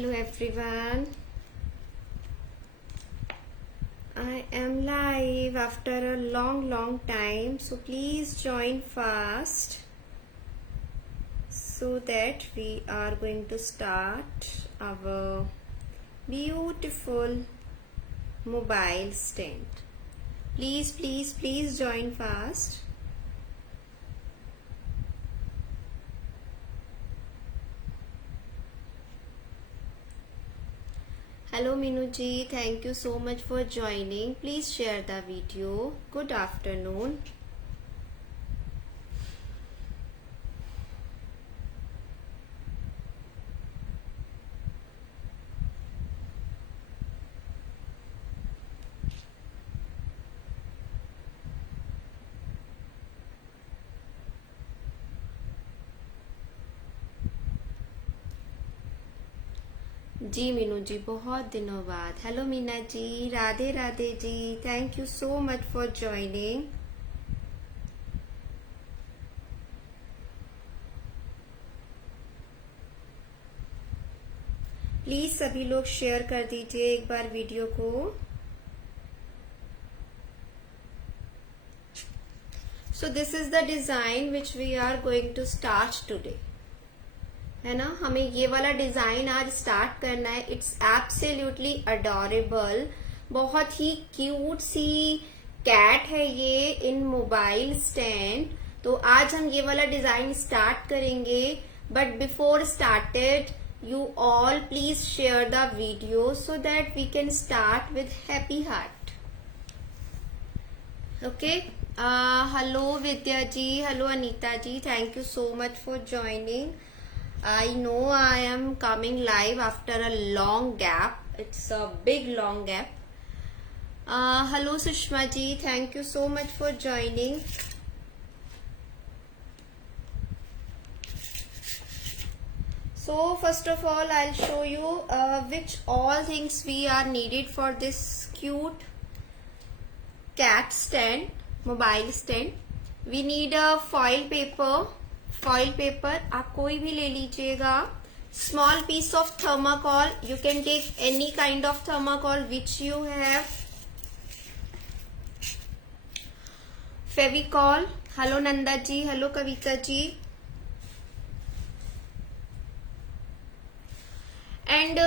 Hello everyone. I am live after a long time, so please join fast so that we are going to start our beautiful mobile stand. Please join fast. Hello Minu ji, thank you so much for joining. Please share the video. Good afternoon. जी मीनू जी, बहुत दिनों बाद. Hello Meena ji, Radhe Radhe ji, thank you so much for joining. Please सभी लोग share कर दीजिए एक बार video को. So this is the design which we are going to start today. है ना, हमें ये वाला डिजाइन आज स्टार्ट करना है. It's absolutely adorable. बहुत ही क्यूट सी कैट है ये इन मोबाइल स्टैंड. तो आज हम ये वाला डिजाइन स्टार्ट करेंगे. But before started, you all please share the video so that we can start with happy heart. Okay. Hello Vidya ji, hello Anita ji, thank you so much for joining. I know I am coming live after a long gap. It's a big long gap. Hello Sushma ji, thank you so much for joining. So first of all, I'll show you which all things we are needed for this cute cat stand, mobile stand. We need a foil paper. Foil paper आप कोई भी ले लीजिएगा. Small piece of thermocol. You can take any kind of thermocol which you have. Fevicol. Hello Nanda ji, hello Kavita ji. And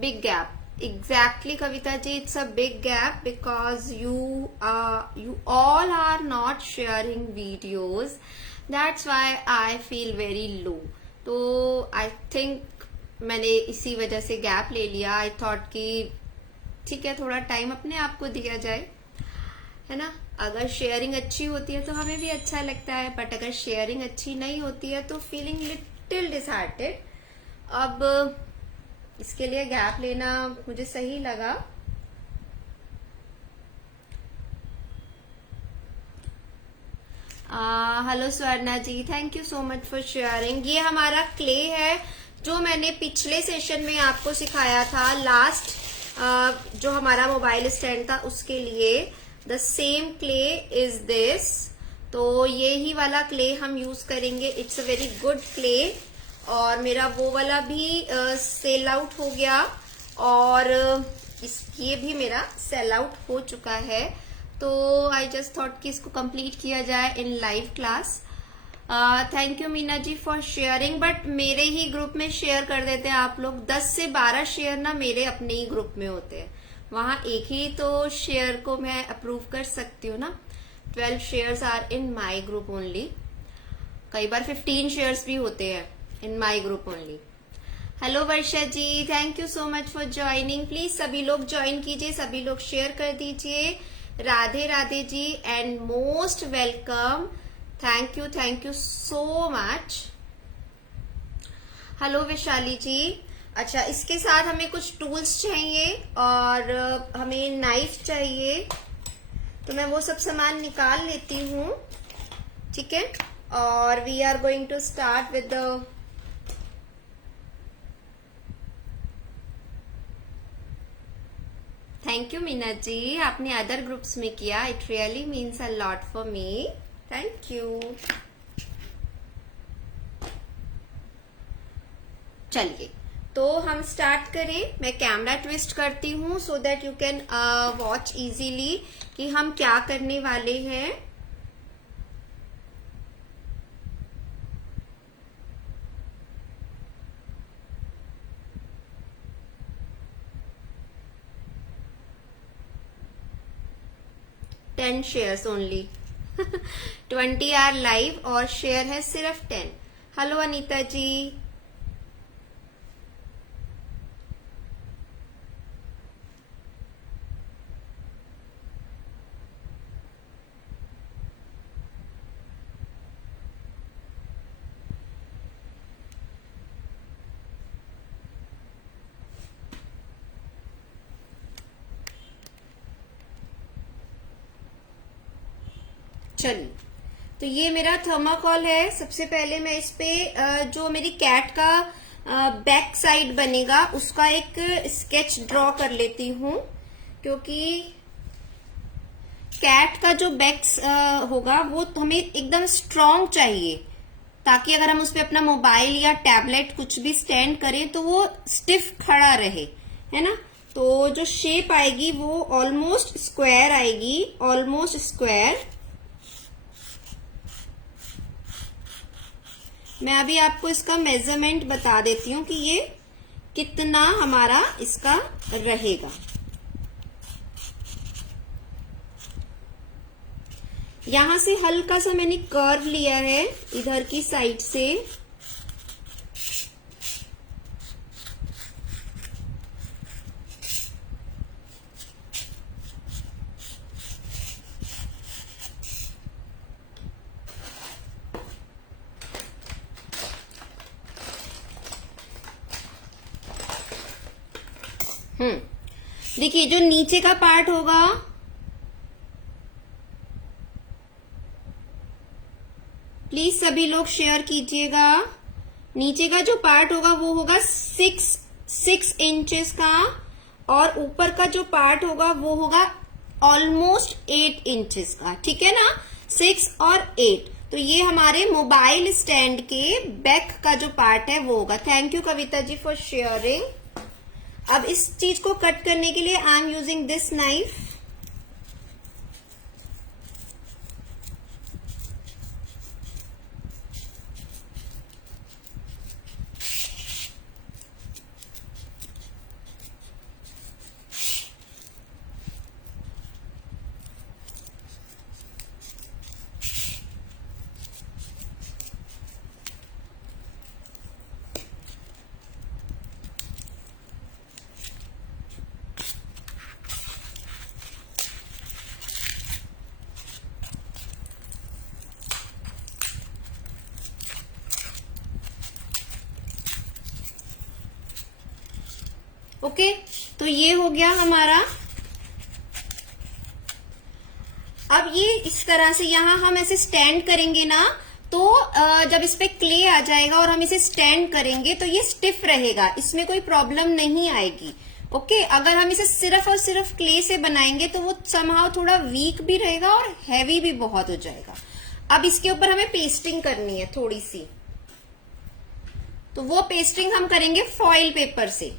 big gap. Exactly, Kavita ji, it's a big gap because you all are not sharing videos. That's why I feel very low. तो I think मैंने इसी वजह से gap ले लिया. I thought कि ठीक है, थोड़ा टाइम अपने आप को दिया जाए, है ना. अगर शेयरिंग अच्छी होती है तो हमें भी अच्छा लगता है, बट अगर शेयरिंग अच्छी नहीं होती है तो फीलिंग लिटिल डिसहार्टेड. अब इसके लिए गैप लेना मुझे सही लगा. Hello Swarna ji, thank you so much for sharing. ये हमारा क्ले है जो मैंने पिछले सेशन में आपको सिखाया था. लास्ट जो हमारा मोबाइल स्टैंड था उसके लिए the same clay is this. तो ये ही वाला क्ले हम यूज करेंगे. It's a very good clay. और मेरा वो वाला भी सेल आउट हो गया और ये भी मेरा सेल आउट हो चुका है. तो आई जस्ट थॉट कि इसको कंप्लीट किया जाए in live class. Thank you Meena ji for sharing. But मेरे ही ग्रुप में शेयर कर देते हैं आप लोग. 10 से 12 शेयर ना मेरे अपने ही ग्रुप में होते हैं. वहां एक ही तो शेयर को मैं अप्रूव कर सकती हूँ ना. 12 shares are in my group only. कई बार 15 शेयर्स भी होते हैं in my group only. Hello Varsha ji, thank you so much for joining. Please सभी लोग ज्वाइन कीजिए, सभी लोग शेयर कर दीजिए. Radhe Radhe ji and most welcome. Thank you so much. Hello Vishali ji. अच्छा, इसके साथ हमें कुछ टूल्स चाहिए और हमें नाइफ चाहिए. तो मैं वो सब सामान निकाल लेती हूँ, ठीक है. और we are going to start with the thank you Meena ji, आपने अदर ग्रुप्स में किया. It really means a lot for me. Thank you. चलिए, तो हम स्टार्ट करें। मैं कैमरा ट्विस्ट करती हूँ so that you can watch easily कि हम क्या करने वाले हैं। Ten shares only 20 are live और शेयर है सिर्फ 10। हेलो अनीता जी। चलिए, तो ये मेरा थर्माकोल है। सबसे पहले मैं इस पे जो मेरी कैट का बैक साइड बनेगा उसका एक स्केच ड्रॉ कर लेती हूँ, क्योंकि कैट का जो बैक होगा वो हमें एकदम स्ट्रॉन्ग चाहिए, ताकि अगर हम उस पे अपना मोबाइल या टैबलेट कुछ भी स्टैंड करें तो वो स्टिफ खड़ा रहे, है ना। तो जो शेप आएगी वो ऑलमोस्ट स्क्वायर आएगी, ऑलमोस्ट स्क्वायर। मैं अभी आपको इसका मेजरमेंट बता देती हूँ कि ये कितना हमारा इसका रहेगा। यहां से हल्का सा मैंने कर्व लिया है इधर की साइड से। देखिए, जो नीचे का पार्ट होगा प्लीज सभी लोग शेयर कीजिएगा। नीचे का जो पार्ट होगा वो होगा 6 इंचेस का, और ऊपर का जो पार्ट होगा वो होगा ऑलमोस्ट 8 इंचेस का। ठीक है ना, 6 और 8। तो ये हमारे मोबाइल स्टैंड के बैक का जो पार्ट है वो होगा। Thank you Kavita ji for sharing. अब इस चीज को कट करने के लिए I am using this knife. Okay, तो ये हो गया हमारा। अब ये इस तरह से यहाँ हम ऐसे स्टैंड करेंगे ना, तो जब इस पे क्ले आ जाएगा और हम इसे स्टैंड करेंगे तो ये स्टिफ रहेगा, इसमें कोई प्रॉब्लम नहीं आएगी। ओके, अगर हम इसे सिर्फ और सिर्फ क्ले से बनाएंगे तो वो समहाउ थोड़ा वीक भी रहेगा और हैवी भी बहुत हो जाएगा। अब इसके ऊपर हमें पेस्टिंग करनी है थोड़ी सी, तो वो पेस्टिंग हम करेंगे फॉइल पेपर से।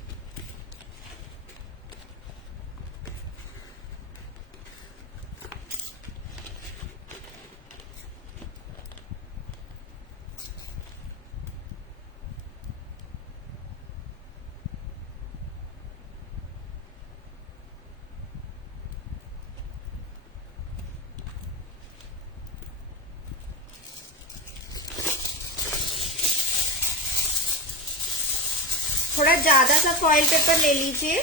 थोड़ा ज्यादा सा फॉइल पेपर ले लीजिए,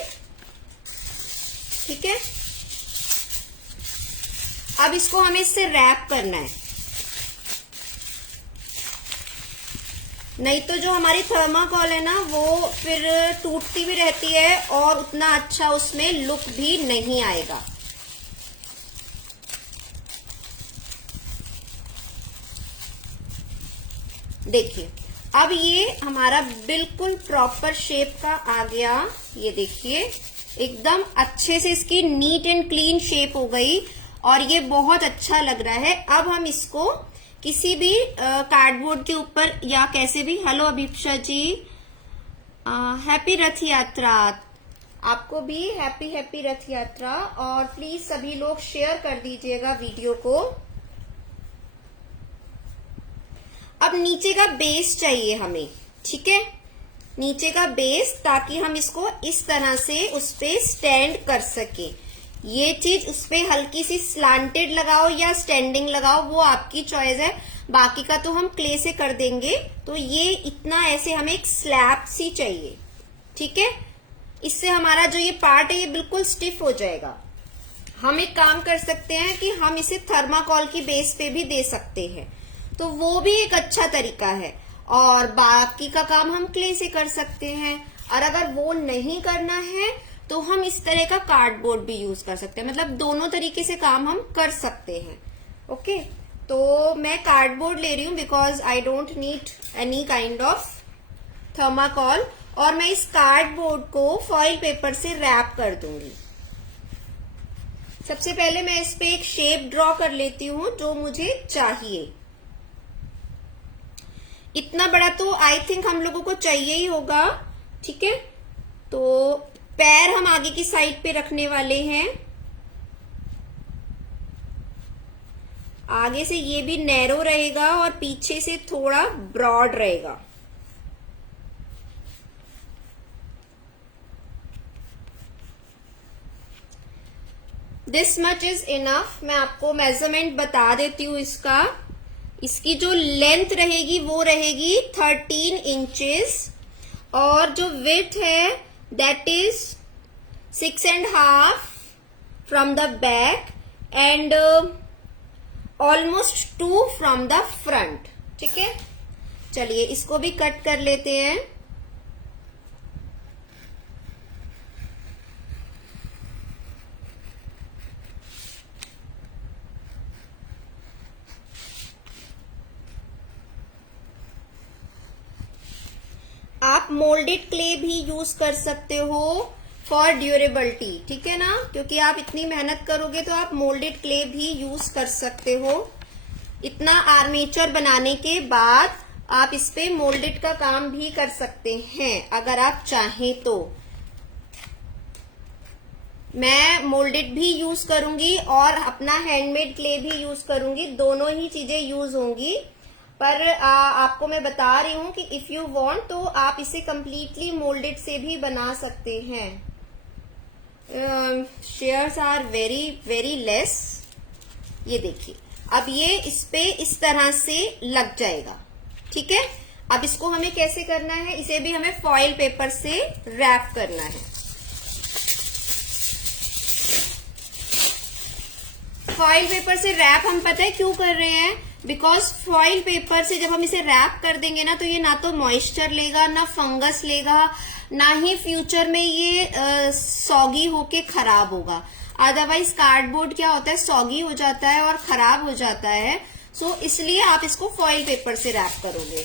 ठीक है। अब इसको हमें इससे रैप करना है, नहीं तो जो हमारी थर्माकोल है ना वो फिर टूटती भी रहती है और उतना अच्छा उसमें लुक भी नहीं आएगा। देखिए, अब ये हमारा बिल्कुल प्रॉपर शेप का आ गया। ये देखिए, एकदम अच्छे से इसकी नीट एंड क्लीन शेप हो गई और ये बहुत अच्छा लग रहा है। अब हम इसको किसी भी कार्डबोर्ड के ऊपर या कैसे भी, हेलो अभिप्सा जी, हैप्पी रथ यात्रा। आपको भी हैप्पी हैप्पी रथ यात्रा। और प्लीज सभी लोग शेयर कर दीजिएगा वीडियो को। अब नीचे का बेस चाहिए हमें, ठीक है, नीचे का बेस, ताकि हम इसको इस तरह से उस पे स्टैंड कर सके। ये चीज उस पे हल्की सी स्लांटेड लगाओ या स्टैंडिंग लगाओ, वो आपकी चॉइस है। बाकी का तो हम क्ले से कर देंगे। तो ये इतना ऐसे हमें एक स्लैब सी चाहिए, ठीक है। इससे हमारा जो ये पार्ट है ये बिल्कुल स्टिफ हो जाएगा। हम एक काम कर सकते हैं कि हम इसे थर्माकोल की बेस पे भी दे सकते हैं, तो वो भी एक अच्छा तरीका है। और बाकी का काम हम क्ले से कर सकते हैं। और अगर वो नहीं करना है तो हम इस तरह का कार्डबोर्ड भी यूज कर सकते हैं। मतलब दोनों तरीके से काम हम कर सकते हैं। ओके, तो मैं कार्डबोर्ड ले रही हूं because I don't need any kind of thermocol. और मैं इस कार्डबोर्ड को फॉइल पेपर से रैप कर दूंगी। सबसे पहले मैं इस पे एक शेप ड्रॉ कर लेती हूं जो मुझे चाहिए। इतना बड़ा तो आई थिंक हम लोगों को चाहिए ही होगा, ठीक है। तो पैर हम आगे की साइड पे रखने वाले हैं। आगे से ये भी नैरो रहेगा और पीछे से थोड़ा ब्रॉड रहेगा। This much is enough. मैं आपको मेजरमेंट बता देती हूँ इसका। इसकी जो लेंथ रहेगी वो रहेगी 13 इंचेस और जो विड्थ है that is 6.5 from the back and almost 2 from the front, ठीक है। चलिए इसको भी कट कर लेते हैं। आप मोल्डेड क्ले भी यूज कर सकते हो फॉर ड्यूरेबिलिटी, ठीक है ना, क्योंकि आप इतनी मेहनत करोगे तो आप मोल्डेड क्ले भी यूज कर सकते हो। इतना आर्मेचर बनाने के बाद आप इस पे मोल्डेड का काम भी कर सकते हैं अगर आप चाहें तो। मैं मोल्डेड भी यूज करूंगी और अपना हैंडमेड क्ले भी यूज करूंगी, दोनों ही चीजें यूज होंगी। पर आपको मैं बता रही हूं कि इफ यू वांट तो आप इसे कंप्लीटली मोल्डेड से भी बना सकते हैं। Shares are very very less. ये देखिए अब ये इस पे इस तरह से लग जाएगा, ठीक है। अब इसको हमें कैसे करना है, इसे भी हमें फॉइल पेपर से रैप करना है। फॉइल पेपर से रैप हम पता है क्यों कर रहे हैं, बिकॉज फॉइल पेपर से जब हम इसे रैप कर देंगे ना तो ये ना तो मॉइस्चर लेगा ना फंगस लेगा, ना ही फ्यूचर में ये सॉगी होके खराब होगा। अदरवाइज कार्डबोर्ड क्या होता है, सॉगी हो जाता है और खराब हो जाता है। सो इसलिए आप इसको फॉइल पेपर से रैप करोगे।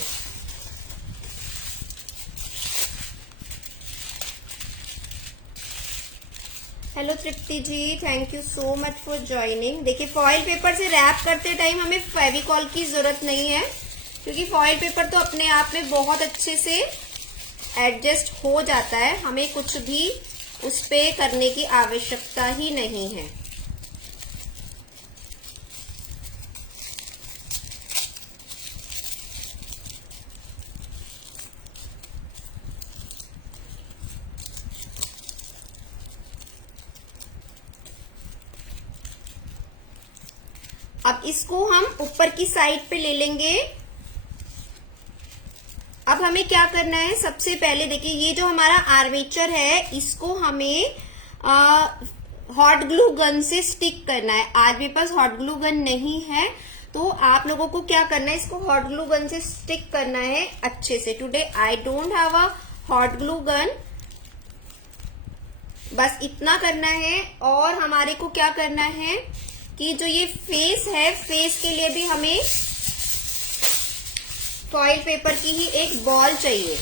Hello Tripti ji, thank you so much for joining. देखिए फॉइल पेपर से रैप करते टाइम हमें फेविकॉल की जरूरत नहीं है, क्योंकि फॉइल पेपर तो अपने आप में बहुत अच्छे से एडजस्ट हो जाता है। हमें कुछ भी उस पे करने की आवश्यकता ही नहीं है। अब इसको हम ऊपर की साइड पे ले लेंगे। अब हमें क्या करना है, सबसे पहले देखिए ये जो हमारा आर्मेचर है इसको हमें हॉट ग्लू गन से स्टिक करना है। आज मेरे पास हॉट ग्लू गन नहीं है, तो आप लोगों को क्या करना है, इसको हॉट ग्लू गन से स्टिक करना है अच्छे से। Today I don't have a hot glue gun. बस इतना करना है। और हमारे को क्या करना है कि जो ये फेस है, फेस के लिए भी हमें फॉइल पेपर की ही एक बॉल चाहिए।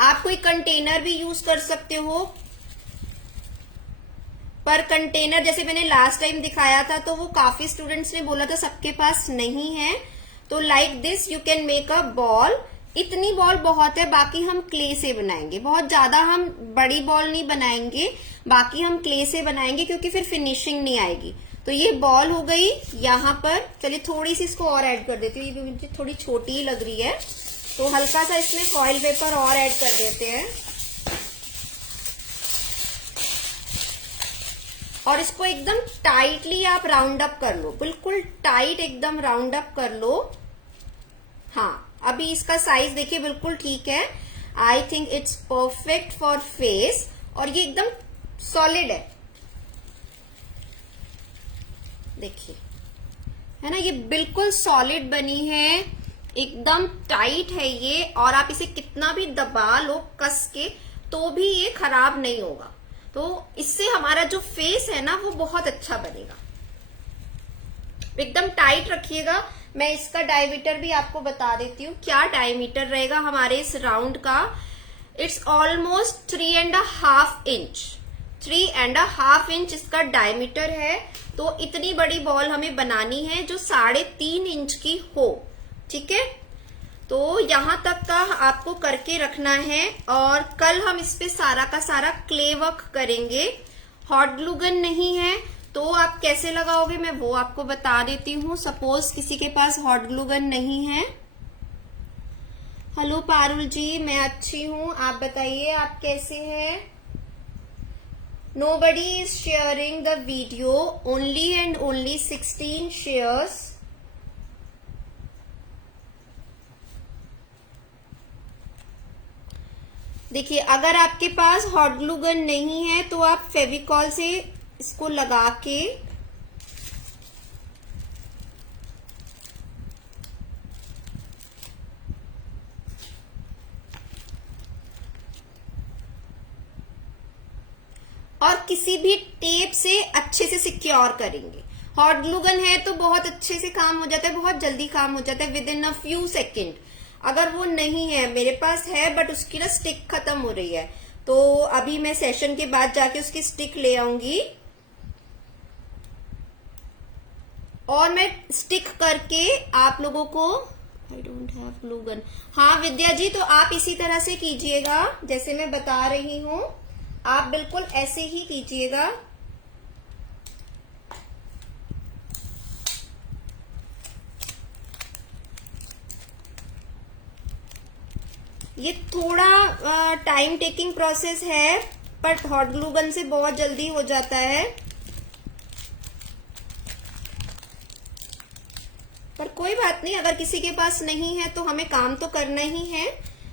आप कोई कंटेनर भी यूज कर सकते हो, पर कंटेनर जैसे मैंने लास्ट टाइम दिखाया था तो वो काफी स्टूडेंट्स ने बोला था सबके पास नहीं है। तो like this you can make a ball इतनी बॉल बहुत है, बाकी हम क्ले से बनाएंगे। बहुत ज्यादा हम बड़ी बॉल नहीं बनाएंगे, बाकी हम क्ले से बनाएंगे क्योंकि फिर फिनिशिंग नहीं आएगी। तो ये बॉल हो गई यहाँ पर। चलिए थोड़ी सी इसको और ऐड कर देती हूँ, ये मुझे थोड़ी छोटी ही लग रही है, तो हल्का सा इसमें फॉइल पेपर और ऐड कर देते हैं। और इसको एकदम टाइटली आप राउंड अप कर लो, बिल्कुल टाइट एकदम राउंड अप कर लो। हाँ, अभी इसका साइज देखिए बिल्कुल ठीक है। I think it's perfect for face, और ये एकदम सॉलिड है, देखिए, है ना, ये बिल्कुल सॉलिड बनी है, एकदम टाइट है ये। और आप इसे कितना भी दबा लो कस के तो भी ये खराब नहीं होगा। तो इससे हमारा जो फेस है ना वो बहुत अच्छा बनेगा। एकदम टाइट रखिएगा। मैं इसका डायमीटर भी आपको बता देती हूँ, क्या डायमीटर रहेगा हमारे इस राउंड का। इट्स ऑलमोस्ट 3.5 इंच, 3.5 इंच इसका डायमीटर है। तो इतनी बड़ी बॉल हमें बनानी है जो 3.5 इंच की हो, ठीक है। तो यहां तक का आपको करके रखना है, और कल हम इस पे सारा का सारा क्ले वर्क करेंगे। हॉट ग्लू गन नहीं है तो आप कैसे लगाओगे मैं वो आपको बता देती हूँ। सपोज किसी के पास हॉट ग्लू गन नहीं है। हेलो पारुल जी, मैं अच्छी हूँ, आप बताइए आप कैसे हैं। Nobody is sharing the video, only and only 16 shares. देखिए, अगर आपके पास हॉट ग्लू गन नहीं है तो आप फेविकॉल से इसको लगा के और किसी भी टेप से अच्छे से सिक्योर करेंगे। हॉट ग्लू गन है तो बहुत अच्छे से काम हो जाता है, बहुत जल्दी काम हो जाता है, with in a few second. अगर वो नहीं है, मेरे पास है बट उसकी ना स्टिक खत्म हो रही है, तो अभी मैं सेशन के बाद जाके उसकी स्टिक ले आऊंगी और मैं स्टिक करके आप लोगों को। I don't have glue gun. हाँ विद्या जी, तो आप इसी तरह से कीजिएगा जैसे मैं बता रही हूँ, आप बिल्कुल ऐसे ही कीजिएगा। ये थोड़ा टाइम टेकिंग प्रोसेस है, बट हॉट ग्लू गन से बहुत जल्दी हो जाता है। पर कोई बात नहीं, अगर किसी के पास नहीं है तो हमें काम तो करना ही है।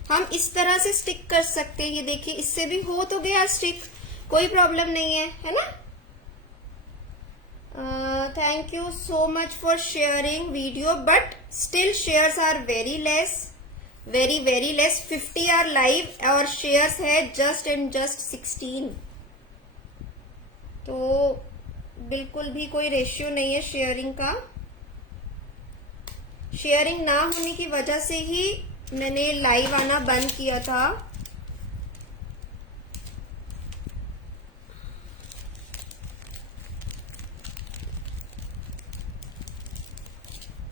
हम इस तरह से स्टिक कर सकते हैं, ये देखिए, इससे भी हो तो गया स्टिक, कोई प्रॉब्लम नहीं है ना। Thank you so much for sharing video, but still shares are very less, very very less. 50 are live और शेयर्स है जस्ट एंड जस्ट 16। तो बिल्कुल भी कोई रेशियो नहीं है शेयरिंग का। शेयरिंग ना होने की वजह से ही मैंने लाइव आना बंद किया था।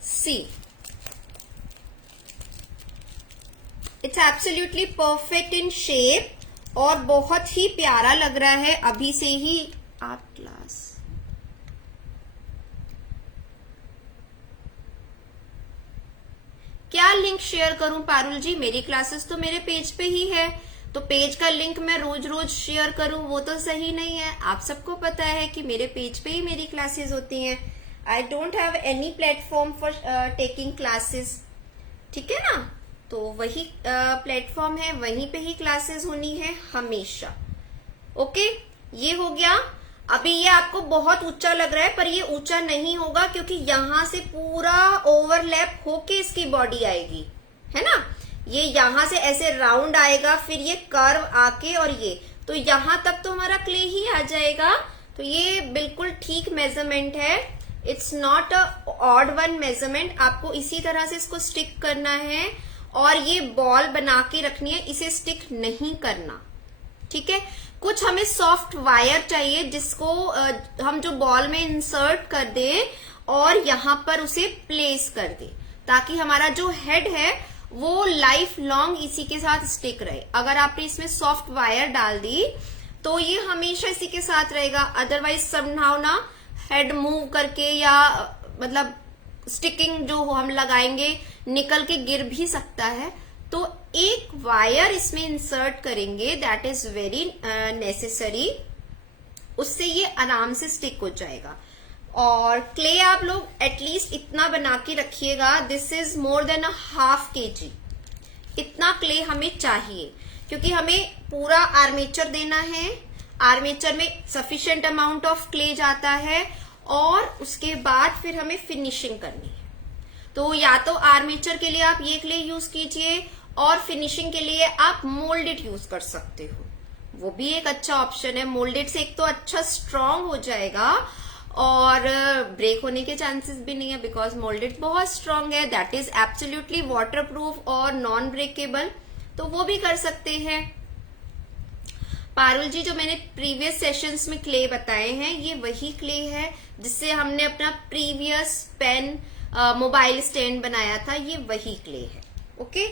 See, it's absolutely perfect in shape और बहुत ही प्यारा लग रहा है अभी से ही। आर्ट क्लास क्या लिंक शेयर करूं पारुल जी? मेरी क्लासेस तो मेरे पेज पे ही है, तो पेज का लिंक मैं रोज रोज शेयर करूं वो तो सही नहीं है। आप सबको पता है कि मेरे पेज पे ही मेरी क्लासेस होती हैं। I don't have any platform for taking classes, ठीक है ना। तो वही प्लेटफॉर्म है, वहीं पे ही क्लासेस होनी है हमेशा। ओके, ये हो गया। अभी ये आपको बहुत ऊंचा लग रहा है, पर ये ऊंचा नहीं होगा क्योंकि यहां से पूरा ओवरलैप होके इसकी बॉडी आएगी, है ना। ये यहां से ऐसे राउंड आएगा, फिर ये कर्व आके, और ये तो यहां तक तो हमारा क्ले ही आ जाएगा। तो ये बिल्कुल ठीक मेजरमेंट है, it's not a odd one measurement. आपको इसी तरह से इसको स्टिक करना है और ये बॉल बना के रखनी है, इसे स्टिक नहीं करना, ठीक है। कुछ हमें सॉफ्ट वायर चाहिए जिसको हम जो बॉल में इंसर्ट कर दें और यहां पर उसे प्लेस कर दें, ताकि हमारा जो हेड है वो लाइफ लॉन्ग इसी के साथ स्टिक रहे। अगर आपने इसमें सॉफ्ट वायर डाल दी तो ये हमेशा इसी के साथ रहेगा, अदरवाइज समहाउ ना हेड मूव करके या मतलब स्टिकिंग जो हम लगाएंगे निकल के गिर भी सकता है। तो एक वायर इसमें इंसर्ट करेंगे, दैट इज वेरी नेसेसरी, उससे ये आराम से स्टिक हो जाएगा। और क्ले आप लोग एटलीस्ट इतना बना के रखिएगा, this is more than ½ kg, इतना क्ले हमें चाहिए, क्योंकि हमें पूरा आर्मेचर देना है। आर्मेचर में सफिशिएंट अमाउंट ऑफ क्ले जाता है और उसके बाद फिर हमें फिनिशिंग करनी है। तो या तो आर्मेचर के लिए आप ये क्ले यूज कीजिए और फिनिशिंग के लिए आप मोल्डेड यूज कर सकते हो, वो भी एक अच्छा ऑप्शन है। मोल्डेड से एक तो अच्छा स्ट्रांग हो जाएगा और ब्रेक होने के चांसेस भी नहीं है, बिकॉज मोल्डेड बहुत स्ट्रांग है, दैट इज एब्सोल्युटली वाटरप्रूफ और नॉन ब्रेकेबल, तो वो भी कर सकते हैं। पारुल जी, जो मैंने प्रीवियस सेशंस में क्ले बताए हैं ये वही क्ले है जिससे हमने अपना प्रीवियस पेन मोबाइल स्टैंड बनाया था, ये वही क्ले है। ओके,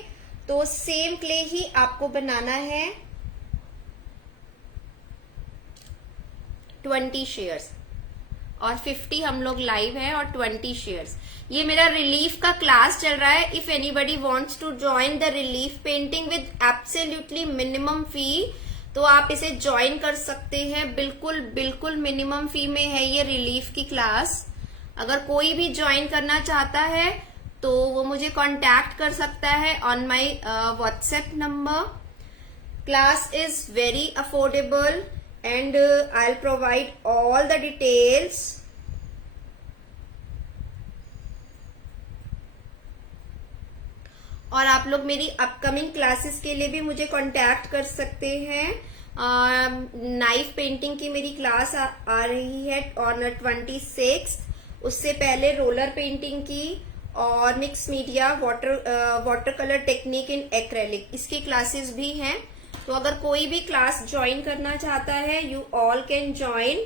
तो सेम क्ले ही आपको बनाना है 20 शेयर्स और 50 हम लोग लाइव है और 20 शेयर्स। ये मेरा रिलीफ का क्लास चल रहा है। If anybody wants to join the relief painting with absolutely minimum fee, तो आप इसे ज्वाइन कर सकते हैं। बिल्कुल बिल्कुल मिनिमम फी में है ये रिलीफ की क्लास। अगर कोई भी ज्वाइन करना चाहता है तो वो मुझे कांटेक्ट कर सकता है on my WhatsApp number. Class is very affordable and I'll provide all the details. और आप लोग मेरी अपकमिंग क्लासेस के लिए भी मुझे कांटेक्ट कर सकते हैं। नाइफ पेंटिंग की मेरी क्लास आ रही है ऑन 26। उससे पहले रोलर पेंटिंग की और mix media water colour technique in acrylic, इसकी क्लासेस भी हैं। तो अगर कोई भी क्लास ज्वाइन करना चाहता है, यू ऑल कैन ज्वाइन।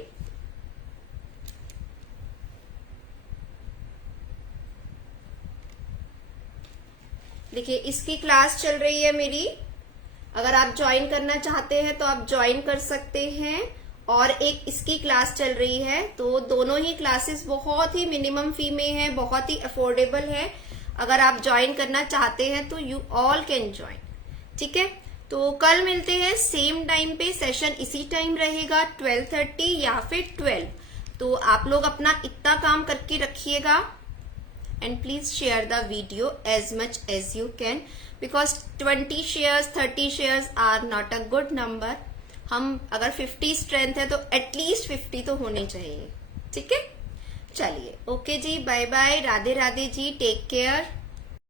देखिए इसकी क्लास चल रही है मेरी, अगर आप ज्वाइन करना चाहते हैं तो आप ज्वाइन कर सकते हैं। और एक इसकी क्लास चल रही है, तो दोनों ही क्लासेस बहुत ही मिनिमम फी में है, बहुत ही अफोर्डेबल है। अगर आप ज्वाइन करना चाहते हैं तो यू ऑल कैन ज्वाइन। ठीक है, तो कल मिलते हैं सेम टाइम पे, सेशन इसी टाइम रहेगा 12:30 या फिर 12। तो आप लोग अपना इतना काम करके रखिएगा and please share the video as much as you can, because 20 shares 30 shares are not a good number. हम अगर 50 स्ट्रेंथ है तो एटलीस्ट 50 तो होनी चाहिए। ठीक है, चलिए ओके जी, बाय बाय, राधे राधे जी, टेक केयर।